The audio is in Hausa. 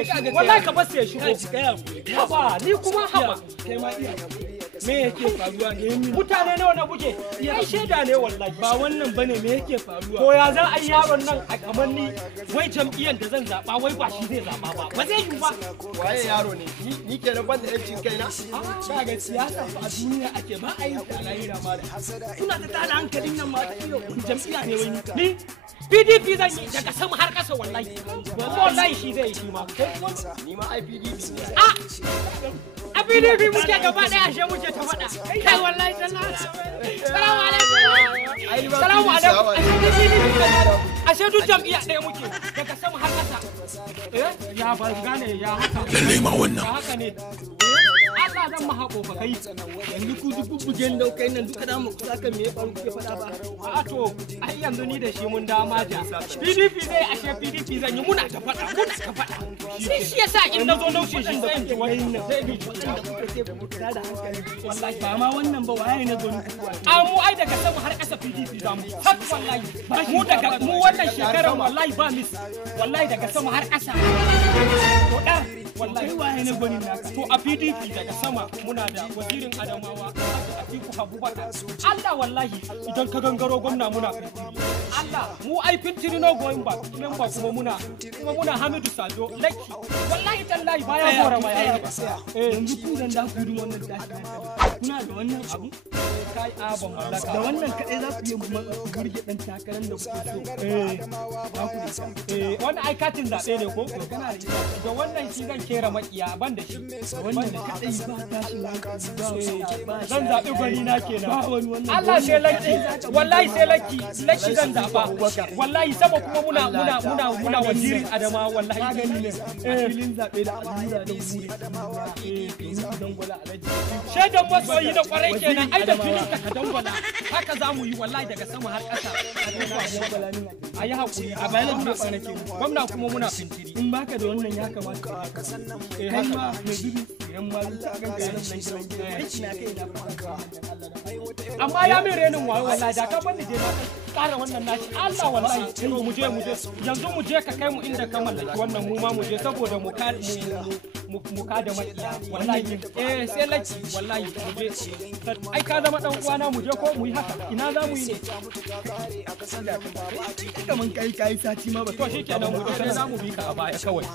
ya shigo wallahi ka bar sai ya shigo haba ni kuma haba kai ma iya me yake faruwa ne mutane nawa na buge ai sheda ne wallahi ba wannan bane me yake faruwa to ya za a yi yaron nan a kamar ni wai jam'iyyar da zan zaba wai ba shi zai zaba ba zai yi ba waye yaro ne ni ke na banda yancin kaina ka ga siyasa ba duniya ake ba ai da lahira ma kuna ta tada hankalin nan ma jam'iyya ne wai ni PDP zan yi daga sama har kasa wallahi wallahi shi zai yi shi ma ni ma ai PDP a PDP muke gaba daya ashe muke ta faɗa kai wallahi salamu alaikum salamu alaikum ashe duk jam'iyya ɗaya muke daga sama har kasa ya ba gane ya haka lalle ma wannan haka ne Allah zan ma haƙo fa kai yanzu ku duk bugen da kai nan duka da mu saka me ya faru kuke faɗa ba a to ai yanzu ni da shi mun dama ja PDP zai ashe PDP zan yi muna ta faɗa shi yasa in na zo naushe shi sai in ji wannan sai bi da hankali wallahi ba ma wannan ba waye ne zo ni a mu ai daga sama har ƙasa PDP za mu har wallahi mu daga mu wannan shekarar wallahi ba mis wallahi daga sama har ƙasa to dar wallahi waye ne gwanin naka to a PDP daga sama muna da wazirin Adamawa Atiku Abubakar Allah wallahi idan ka gangaro gwamna muna fintiri Allah mu ai fintiri no going back nan ba kuma muna Hamidu Sado Laki wallahi tallahi baya gora ma yayi yanzu ku dan da ku wannan tashi kuna da wannan abu kai ban mallaka da wannan kadai za ku yi burge dan takarar da kuke so wannan ai katin zabe ne ko kana da wannan shi zan kera makiya ban da shi wannan kadai ba tashi zan zabi gwani na kenan Allah sai Laki wallahi sai Laki zan zaba wallahi sama kuma muna wazirin Adama wallahi gani ne filin zabe da allura da wuri dan gwala alaji shedan masoyi da kwarai kenan ai da filin ka dangwala haka zamu yi wallahi daga sama har ƙasa a yi hakuri a bayan da ba nake gwamna kuma muna fintiri in baka da wannan ya kamata kai ma mai dubi yan ma ta ga nan aiki na kai na amma ya mai renin wayo wallahi da ka bani je na ƙara wannan nashi Allah wallahi mu je yanzu mu je ka kai mu inda ka mallaki wannan mu ma mu je saboda mu ka da makiya wallahi sai Laki wallahi mu je ai ka zama dan uwana mu je ko mu yi haka ina za mu yi ne kaman kai sati ma ba to shikenan mu je sai za mu bi ka a baya kawai